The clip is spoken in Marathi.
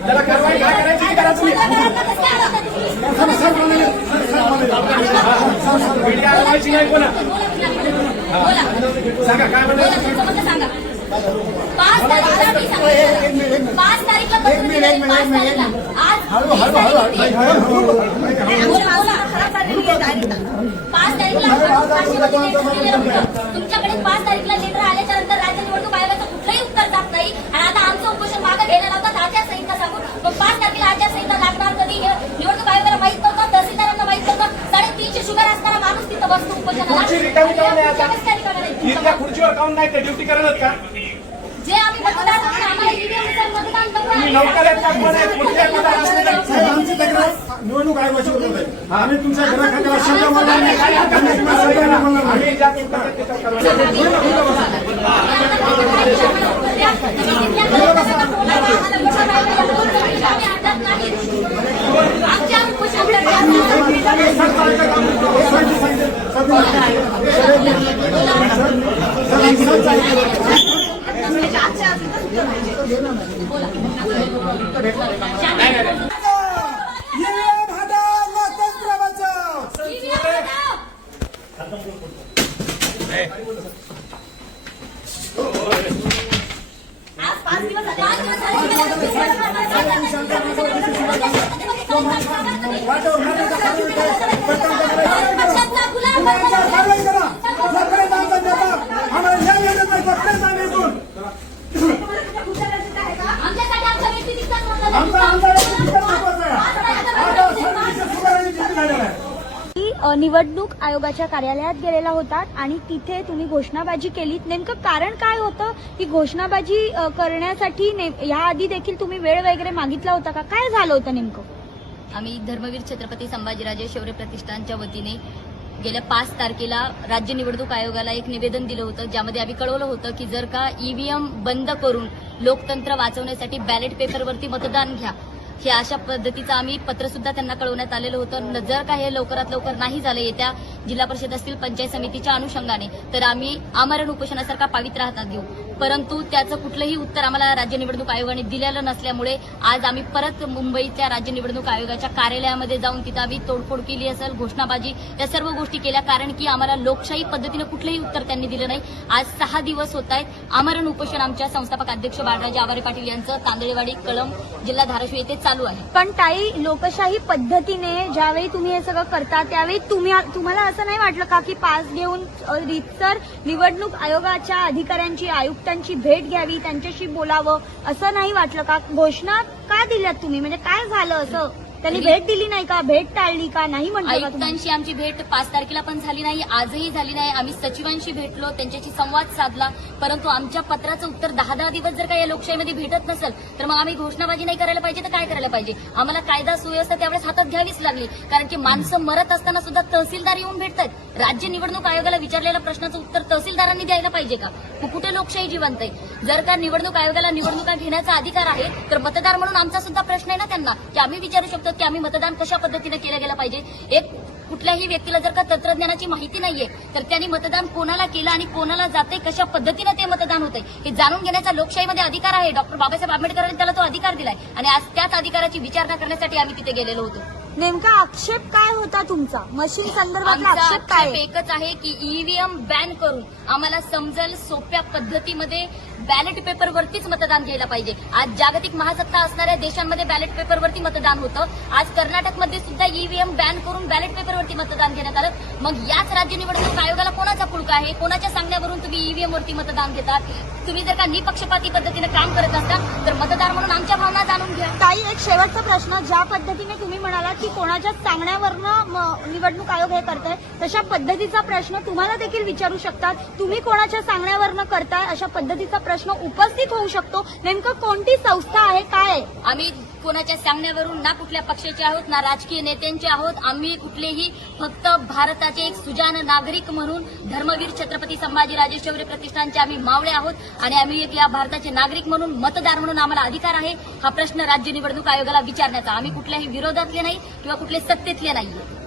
त्याला कारवाई काय करायची की करायची मीडिया आवायची नाही कोणा सांगा काय म्हणतात 5 तारीखला पत्र दिलं 5 तारीखला आज 5 तारीखला तुमच्याकडे 5 तारीखला लेटर आल्याच्या नंतर राज्य निवडणूक आयोगाचं कुठलंही उत्तर जात नाही आणि आता आमचं उपोषण मागे घ्यायला लावतात आचारसंहिता सांगून. मग 5 तारखेला आचारसंहिता लागणार कधी निवडणूक आयोगाला माहित नव्हतं, तहसीलदारांना माहित नव्हतं. 350 शुगर असणारा माणूस तिथं बसतो उपोषणाला. खुर्चीवर काऊन नाही ते ड्युटी करणार का जे आम्ही मतदान आम्हाला ईव्हीएम मतदान आमची तक्रार निवडणूक आयोगाची होत आहे. आम्ही तुमच्या घराखात्याला शब्द बोलणार नाही. निवडणूक आयोगाच्या कार्यालयात गेलेला होता आणि तिथे तुम्ही घोषणाबाजी केलीत. नेमकं कारण काय होतं? ही घोषणाबाजी करण्यासाठी याआधी देखील तुम्ही वेळ वगैरे मागितला होता का? काय झालं होतं नेमकं? आम्ही धर्मवीर छत्रपती संभाजीराजे शौर्य प्रतिष्ठानच्या वतीने गेल्या 5 तारखेला राज्य निवडणूक आयोगाला एक निवेदन दिलं होतं, ज्यामध्ये आम्ही कळवलं होतं की जर का ईव्हीएम बंद करून लोकतंत्र वाचवण्यासाठी बॅलेट पेपरवरती मतदान घ्या, हे अशा पद्धतीचं आम्ही पत्र सुद्धा त्यांना कळवण्यात आलेलं होतं. जर का हे लवकरात लवकर नाही झालं येत्या जिल्हा परिषद असतील पंचायत समितीच्या अनुषंगाने तर आम्ही आमरण उपोषणासारखा पावित्र्य हातात घेऊ. परंतु त्याचं कुठलंही उत्तर आम्हाला राज्य निवडणूक आयोगाने दिलेलं नसल्यामुळे आज आम्ही परत मुंबईच्या राज्य निवडणूक आयोगाच्या कार्यालयामध्ये जाऊन तिथं आम्ही तोडफोड केली असेल, घोषणाबाजी या सर्व गोष्टी केल्या. कारण की आम्हाला लोकशाही पद्धतीनं कुठलंही उत्तर त्यांनी दिलं नाही. आज 6 दिवस होत आहेत आमरण उपोषण आमच्या संस्थापक अध्यक्ष बाळराजे आवारे पाटील यांचं तांदळेवाडी कळंब जिल्हा धाराशिव येथे चालू आहे. पण ताई, लोकशाही पद्धतीने ज्यावेळी तुम्ही हे सगळं करता त्यावेळी तुम्हाला असं नाही वाटलं का की पास घेऊन रीतसर निवडणूक आयोगाच्या अधिकाऱ्यांची आयुक्तांची भेट घ्यावी, त्यांच्याशी बोलावं, असं नाही वाटलं का? घोषणा का दिल्यात तुम्ही? म्हणजे काय झालं असं? त्यांनी भेट दिली नाही का? भेट टाळली का? नाही म्हणलं. आयुक्तांशी आमची भेट 5 तारखेला पण झाली नाही, आजही झाली नाही. आम्ही सचिवांशी भेटलो, त्यांच्याशी संवाद साधला, परंतु आमच्या पत्राचं उत्तर 10 दिवस जर का या लोकशाहीमध्ये भेटत नसेल तर मग आम्ही घोषणाबाजी नाही करायला पाहिजे तर काय करायला पाहिजे? आम्हाला कायदा सुव्यवस्था त्यावेळेस हातात घ्यावीच लागली. कारण की माणसं मरत असताना सुद्धा तहसीलदार येऊन भेटतात. राज्य निवडणूक आयोगाला विचारलेल्या प्रश्नाचं उत्तर तहसीलदारांनी द्यायला पाहिजे का? कुठे लोकशाही जिवंत आहे? जर का निवडणूक आयोगाला निवडणुका घेण्याचा अधिकार आहे तर मतदार म्हणून आमचा सुद्धा प्रश्न आहे ना त्यांना, की आम्ही विचारू शकतो की आम्ही मतदान कशा पद्धतीने केलं गेलं पाहिजे. एक कुठल्याही व्यक्तीला जर का तंत्रज्ञानाची माहिती नाहीये तर त्यांनी मतदान कोणाला केलं आणि कोणाला जाते, कशा पद्धतीने ते मतदान होतंय हे जाणून घेण्याचा लोकशाहीमध्ये अधिकार आहे. डॉक्टर बाबासाहेब आंबेडकरांनी त्याला तो अधिकार दिलाय आणि आज त्याच अधिकाराची विचारणा करण्यासाठी आम्ही तिथे गेलेलो होतो. नेमका आक्षेप काय होता तुमचा? मशीन संदर्भातला आक्षेप काय? एकच आहे की ईव्हीएम बॅन करून आम्हाला समजेल सोप्या पद्धतीमध्ये बॅलेट पेपरवरतीच मतदान घ्यायला पाहिजे. आज जागतिक महासत्ता असणाऱ्या देशांमध्ये बॅलेट पेपरवरती मतदान होतं. आज कर्नाटकमध्ये सुद्धा ईव्हीएम बॅन करून बॅलेट पेपरवरती मतदान घेण्यात आलं. मग याच राज्य निवडणूक आयोगाला कोणाचा पुळका आहे? कोणाच्या सांगण्यावरून तुम्ही ईव्हीएम वरती मतदान घेतात? तुम्ही जर का निपक्षपाती पद्धतीने काम करत असता तर मतदार म्हणून आमच्या भावना जाणून घ्या. ताई, एक शेवटचा प्रश्न. ज्या पद्धतीने तुम्ही म्हणालात की कोणाच्या सांगण्यावरनं निवडणूक आयोग हे करताय, तशा पद्धतीचा प्रश्न तुम्हाला देखील विचारू शकतात. तुम्ही कोणाच्या सांगण्यावरनं करताय अशा पद्धतीचा प्रश्न उपस्थित होऊ शकतो. नेमकं कोणती संस्था आहे, काय आहे? आम्ही कोणाच्या सांगण्यावरून ना कुठल्या पक्षाचे आहोत ना राजकीय नेत्यांचे आहोत. आम्ही कुठलेही फक्त भारताचे एक सुजाण नागरिक म्हणून धर्मवीर छत्रपती संभाजीराजे शौर्य प्रतिष्ठानचे आम्ही मावळे आहोत आणि आम्ही एक या भारताचे नागरिक म्हणून मतदार म्हणून आम्हाला अधिकार आहे हा प्रश्न राज्य निवडणूक आयोगाला विचारण्याचा. आम्ही कुठल्याही विरोधातले नाही किंवा कुठले सत्तेतले नाहीये.